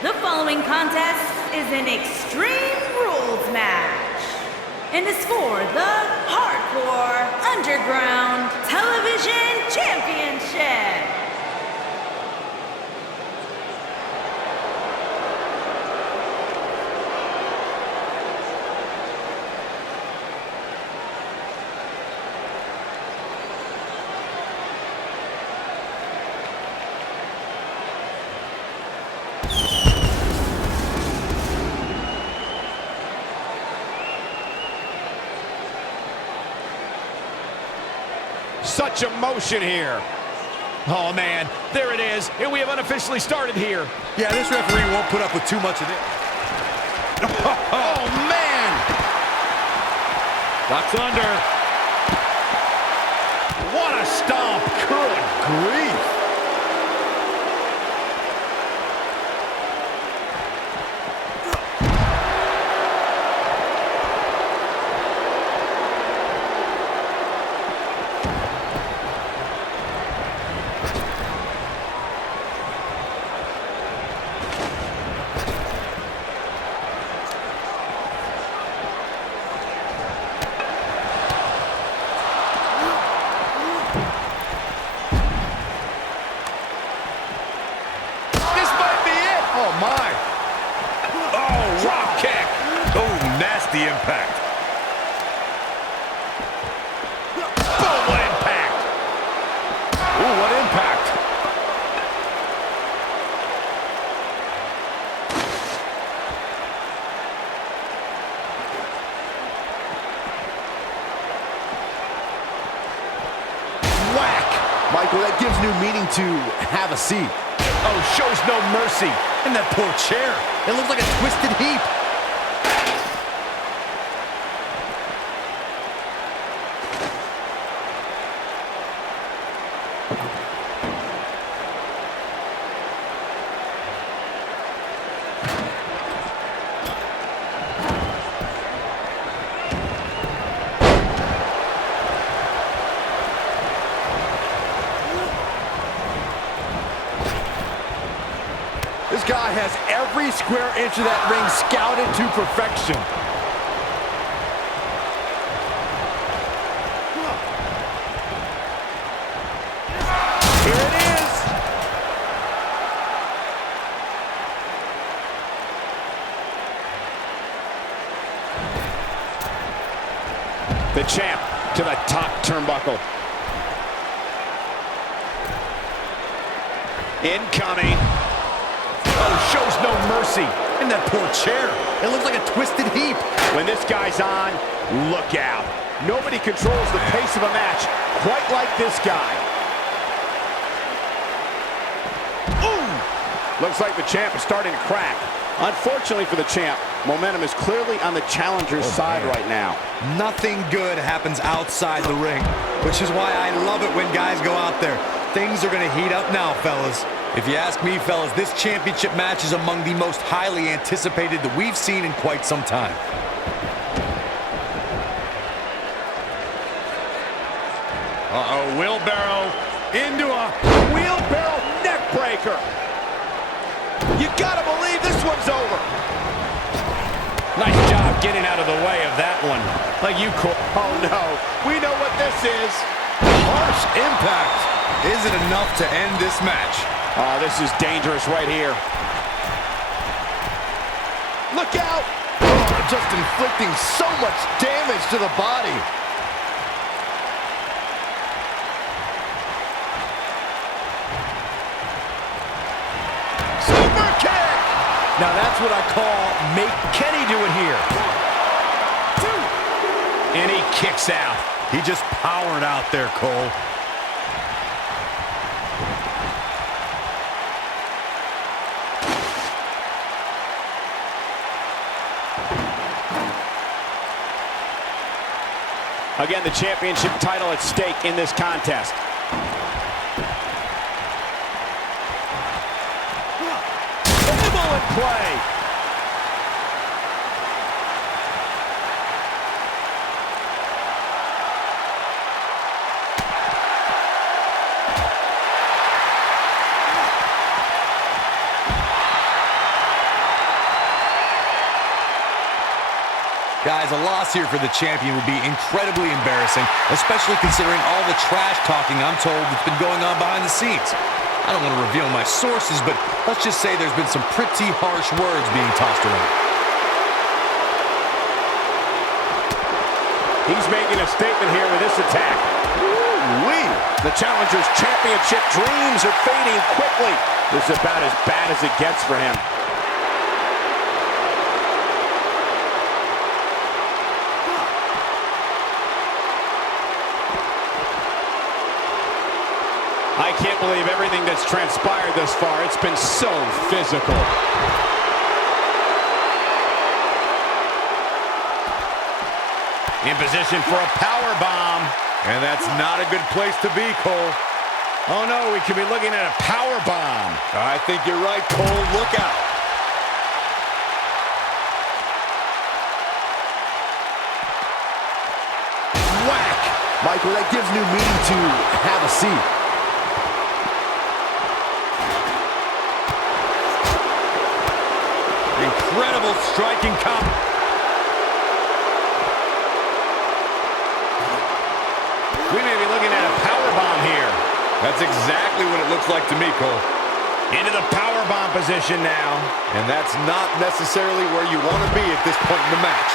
The following contest is an Extreme Rules match and is for the Hardcore Underground Television Championship. Such emotion here. Oh, man, there it is. And we have unofficially started here. Yeah, this referee won't put up with too much of it. Oh, man. Ducks under. What a stomp. Good grief. The impact. Boom, what impact. Ooh, what impact. Whack. Michael, that gives new meaning to have a seat. Oh, shows no mercy. And that poor chair. It looks like a twisted heap. This guy has every square inch of that ring scouted to perfection. Here it is. The champ to the top turnbuckle. Incoming. Oh, shows no mercy. And that poor chair. It looks like a twisted heap. When this guy's on, look out. Nobody controls the pace of a match quite like this guy. Ooh! Looks like the champ is starting to crack. Unfortunately for the champ, momentum is clearly on the challenger's side right now. Nothing good happens outside the ring, which is why I love it when guys go out there. Things are going to heat up now, fellas. If you ask me, fellas, this championship match is among the most highly anticipated that we've seen in quite some time. Uh-oh, wheelbarrow into a wheelbarrow neck breaker. You gotta believe this one's over. Nice job getting out of the way of that one. Like you could. Oh no, we know what this is. Harsh impact. Is it enough to end this match? Oh, this is dangerous right here. Look out! Oh, just inflicting so much damage to the body. Super kick! Now that's what I call make Kenny do it here. 1, 2. And he kicks out. He just powered out there, Cole. Again, the championship title at stake in this contest. Table in play. Guys, a loss here for the champion would be incredibly embarrassing, especially considering all the trash talking I'm told that's been going on behind the scenes. I don't want to reveal my sources, but let's just say there's been some pretty harsh words being tossed around. He's making a statement here with this attack. Woo-wee. The challenger's championship dreams are fading quickly. This is about as bad as it gets for him. I can't believe everything that's transpired thus far. It's been so physical. In position for a power bomb. And that's not a good place to be, Cole. Oh no, we could be looking at a power bomb. I think you're right, Cole. Look out. Whack! Michael, that gives new meaning to have a seat. Incredible striking combo. We may be looking at a power bomb here. That's exactly what it looks like to me, Cole. Into the power bomb position now. And that's not necessarily where you want to be at this point in the match.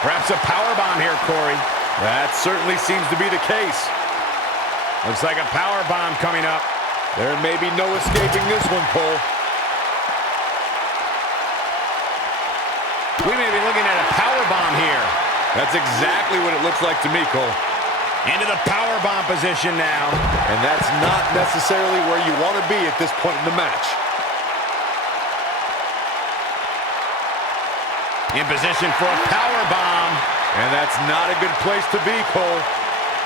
Perhaps a power bomb here, Corey. That certainly seems to be the case. Looks like a power bomb coming up. There may be no escaping this one, Cole. We may be looking at a power bomb here. That's exactly what it looks like to me, Cole. Into the power bomb position now. And that's not necessarily where you want to be at this point in the match. In position for a power bomb. And that's not a good place to be, Cole.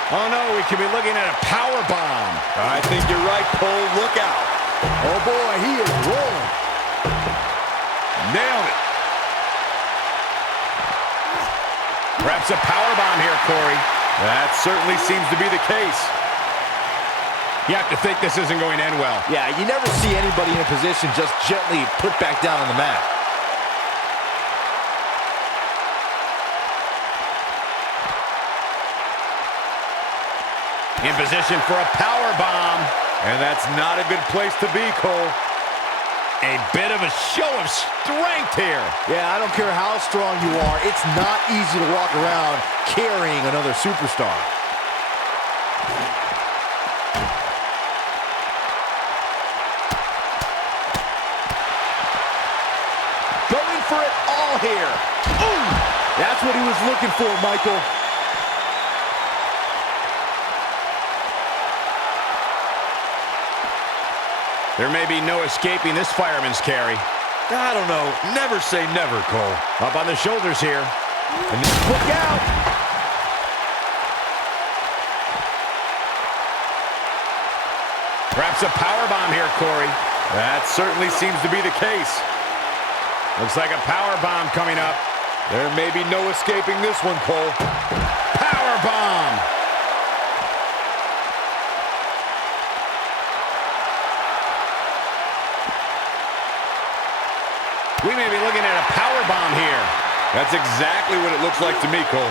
Oh no, we could be looking at a power bomb. I think you're right, Cole. Look out. Oh boy, he is rolling. Nailed it. Perhaps a power bomb here, Corey. That certainly seems to be the case. You have to think this isn't going to end well. Yeah, you never see anybody in a position just gently put back down on the mat. In position for a power bomb. And that's not a good place to be, Cole. A bit of a show of strength here. Yeah, I don't care how strong you are. It's not easy to walk around carrying another superstar. Going for it all here. Ooh, that's what he was looking for, Michael. There may be no escaping this fireman's carry. I don't know. Never say never, Cole. Up on the shoulders here. And look out! Perhaps a power bomb here, Corey. That certainly seems to be the case. Looks like a power bomb coming up. There may be no escaping this one, Cole. Power bomb! We may be looking at a power bomb here. That's exactly what it looks like to me, Cole.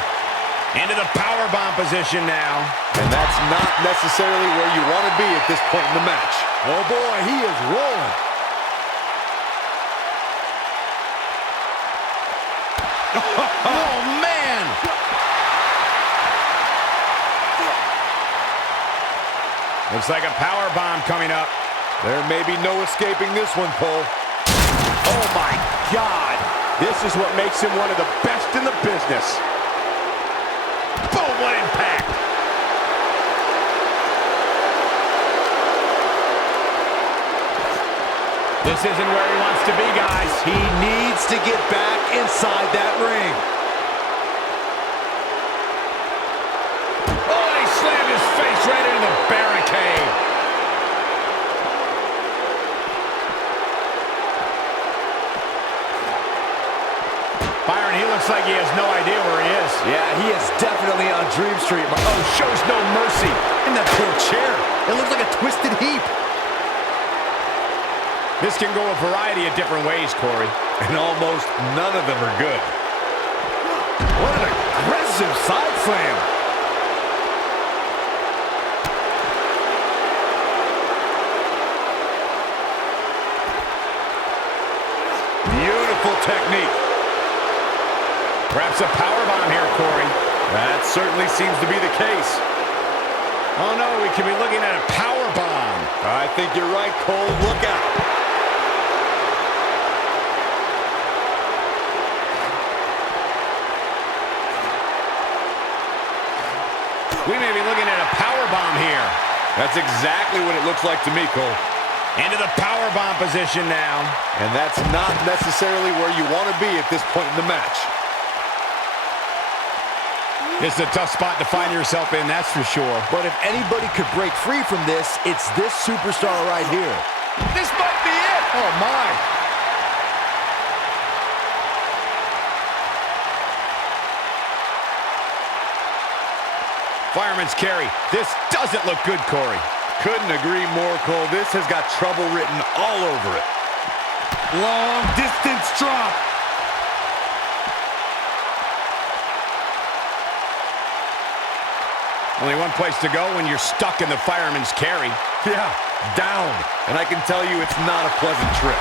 Into the power bomb position now. And that's not necessarily where you want to be at this point in the match. Oh boy, he is rolling. Oh, man! Looks like a power bomb coming up. There may be no escaping this one, Cole. Oh, my God. This is what makes him one of the best in the business. Boom, what impact. This isn't where he wants to be, guys. He needs to get back inside that ring. Oh, he slammed his face right into the barricade. Byron, he looks like he has no idea where he is. Yeah, he is definitely on Dream Street. Oh, shows no mercy. And that poor chair. It looks like a twisted heap. This can go a variety of different ways, Corey. And almost none of them are good. What an aggressive side slam. Beautiful technique. Perhaps a powerbomb here, Corey. That certainly seems to be the case. Oh, no, we could be looking at a powerbomb. I think you're right, Cole. Look out. We may be looking at a powerbomb here. That's exactly what it looks like to me, Cole. Into the powerbomb position now. And that's not necessarily where you want to be at this point in the match. This is a tough spot to find yourself in, that's for sure. But if anybody could break free from this, it's this superstar right here. This might be it. Oh, my. Fireman's carry. This doesn't look good, Corey. Couldn't agree more, Cole. This has got trouble written all over it. Long distance drop. Only one place to go when you're stuck in the fireman's carry. Yeah, down. And I can tell you it's not a pleasant trip.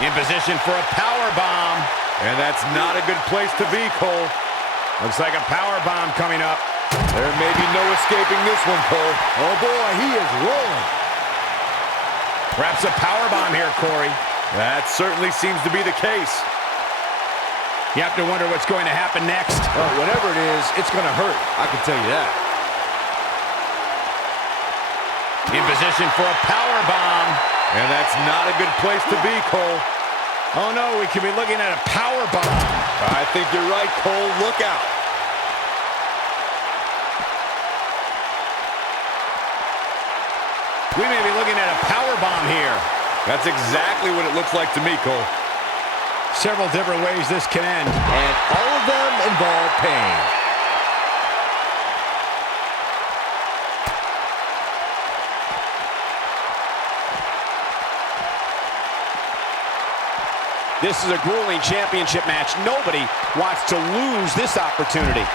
In position for a power bomb. And that's not a good place to be, Cole. Looks like a power bomb coming up. There may be no escaping this one, Cole. Oh, boy, he is rolling. Perhaps a power bomb here, Corey. That certainly seems to be the case. You have to wonder what's going to happen next. Well, whatever it is, it's going to hurt. I can tell you that. In position for a power bomb. And that's not a good place to be, Cole. Oh, no, we could be looking at a power bomb. I think you're right, Cole. Look out. We may be looking at a power bomb here. That's exactly what it looks like to me, Cole. Several different ways this can end. And all of them involve pain. This is a grueling championship match. Nobody wants to lose this opportunity.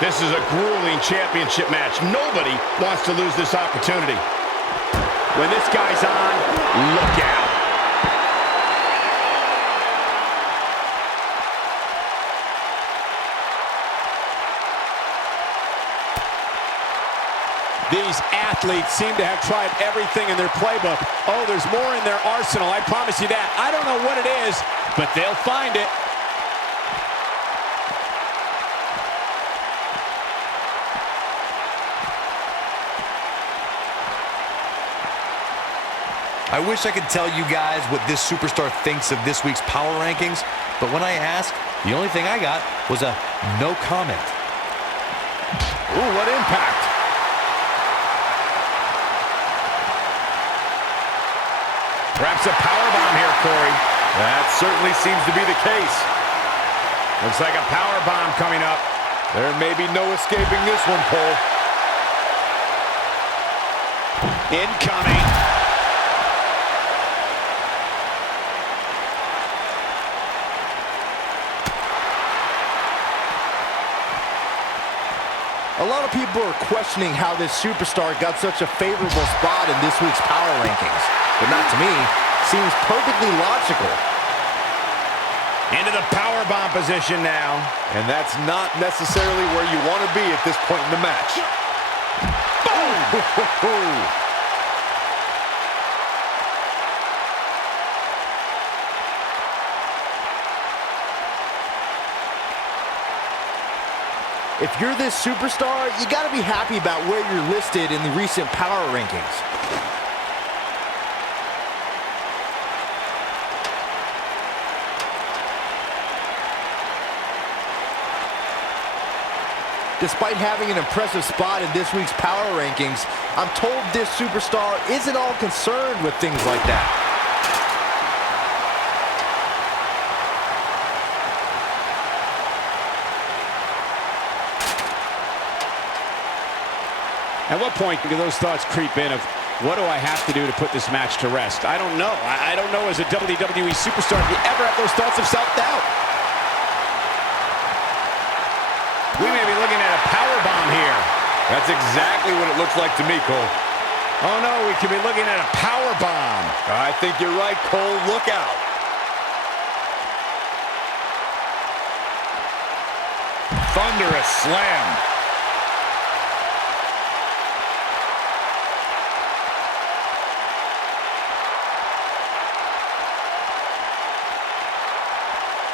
This is a grueling championship match. Nobody wants to lose this opportunity. When this guy's on, look out. These athletes seem to have tried everything in their playbook. Oh, there's more in their arsenal, I promise you that. I don't know what it is, but they'll find it. I wish I could tell you guys what this superstar thinks of this week's power rankings, but when I asked, the only thing I got was a no comment. Ooh, what impact. Perhaps a powerbomb here, Corey. That certainly seems to be the case. Looks like a powerbomb coming up. There may be no escaping this one, Cole. Incoming. A lot of people are questioning how this superstar got such a favorable spot in this week's power rankings. But not to me. Seems perfectly logical. Into the powerbomb position now. And that's not necessarily where you want to be at this point in the match. Boom! If you're this superstar, you got to be happy about where you're listed in the recent power rankings. Despite having an impressive spot in this week's power rankings, I'm told this superstar isn't all concerned with things like that. At what point do those thoughts creep in of, what do I have to do to put this match to rest? I don't know. I don't know as a WWE superstar if you ever have those thoughts of self-doubt. We may be looking at a powerbomb here. That's exactly what it looks like to me, Cole. Oh no, we could be looking at a powerbomb. I think you're right, Cole. Look out. Thunderous slam.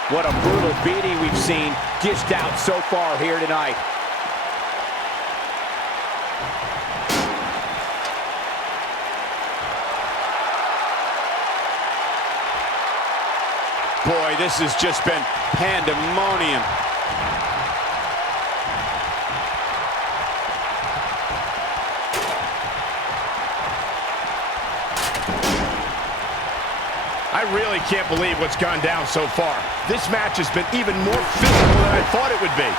What a brutal beating we've seen dished out so far here tonight. Boy, this has just been pandemonium. I really can't believe what's gone down so far. This match has been even more physical than I thought it would be.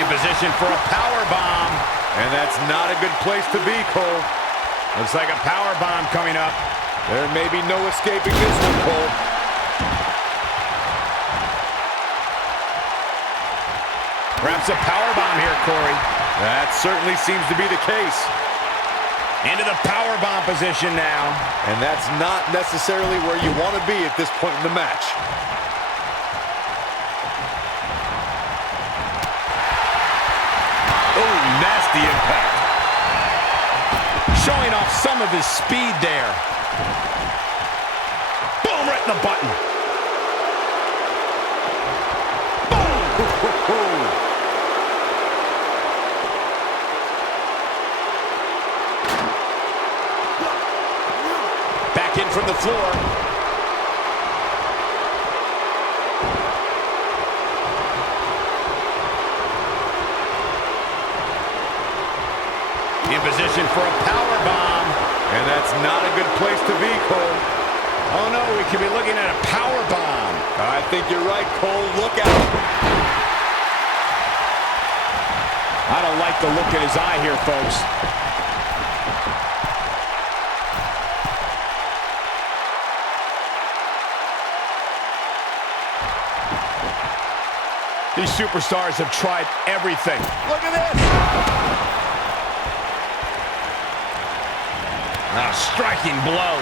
In position for a power bomb. And that's not a good place to be, Cole. Looks like a power bomb coming up. There may be no escaping this one, Cole. Perhaps a power bomb here, Corey. That certainly seems to be the case. Into the power bomb position now. And that's not necessarily where you want to be at this point in the match. Oh, nasty impact. Showing off some of his speed there. Boom, right in the button. Boom! Back in from the floor. In position for a power bomb. And that's not a good place to be, Cole. Oh no, we could be looking at a power bomb. I think you're right, Cole. Look out. I don't like the look in his eye here, folks. These superstars have tried everything. Look at this. A striking blow.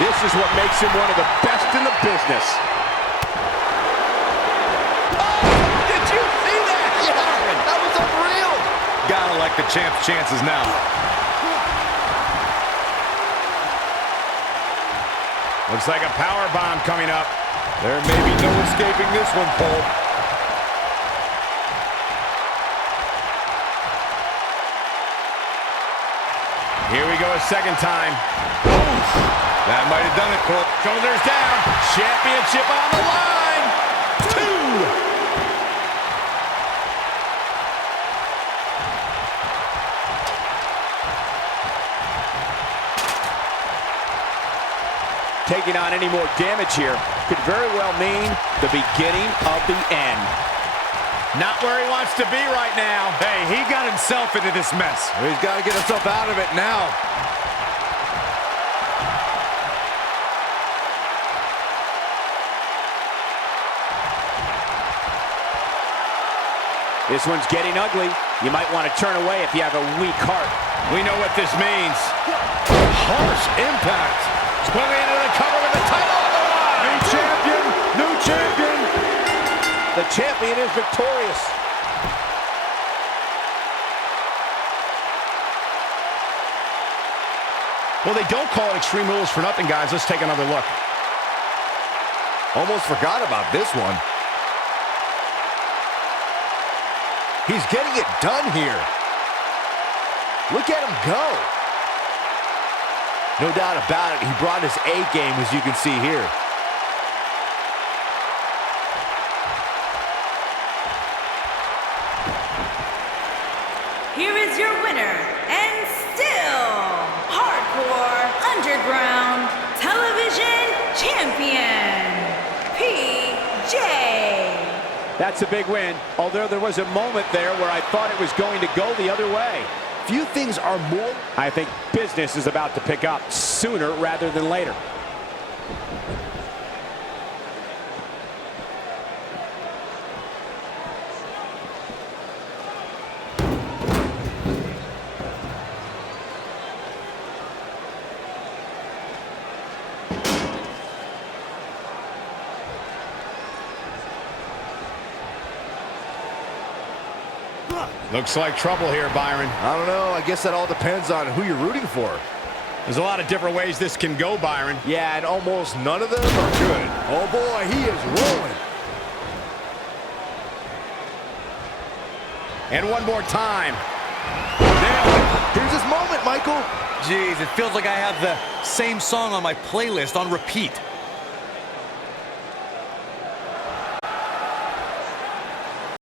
This is what makes him one of the best in the business. Oh, did you see that? Yeah, that was unreal. Gotta like the champ's chances now. Looks like a power bomb coming up. There may be no escaping this one, Cole. Here we go a second time. That might have done it, Cole. Shoulders down. Championship on the line. 2. Taking on any more damage here could very well mean the beginning of the end. Not where he wants to be right now. Hey, he got himself into this mess. He's got to get himself out of it now. This one's getting ugly. You might want to turn away if you have a weak heart. We know what this means. Harsh impact. Swinging into the cover with the title on the line. New champion, new champion. The champion is victorious. Well, they don't call it Extreme Rules for nothing, guys. Let's take another look. Almost forgot about this one. He's getting it done here. Look at him go. No doubt about it, he brought his A game, as you can see here. Here is your winner, and still Hardcore Underground Television Champion, PJ. That's a big win, although there was a moment there where I thought it was going to go the other way. Few things are more... I think business is about to pick up sooner rather than later. Looks like trouble here, Byron. I don't know. I guess that all depends on who you're rooting for. There's a lot of different ways this can go, Byron. Yeah, and almost none of them are good. Oh, boy, he is rolling. And one more time. Here's his moment, Michael. Jeez, it feels like I have the same song on my playlist on repeat.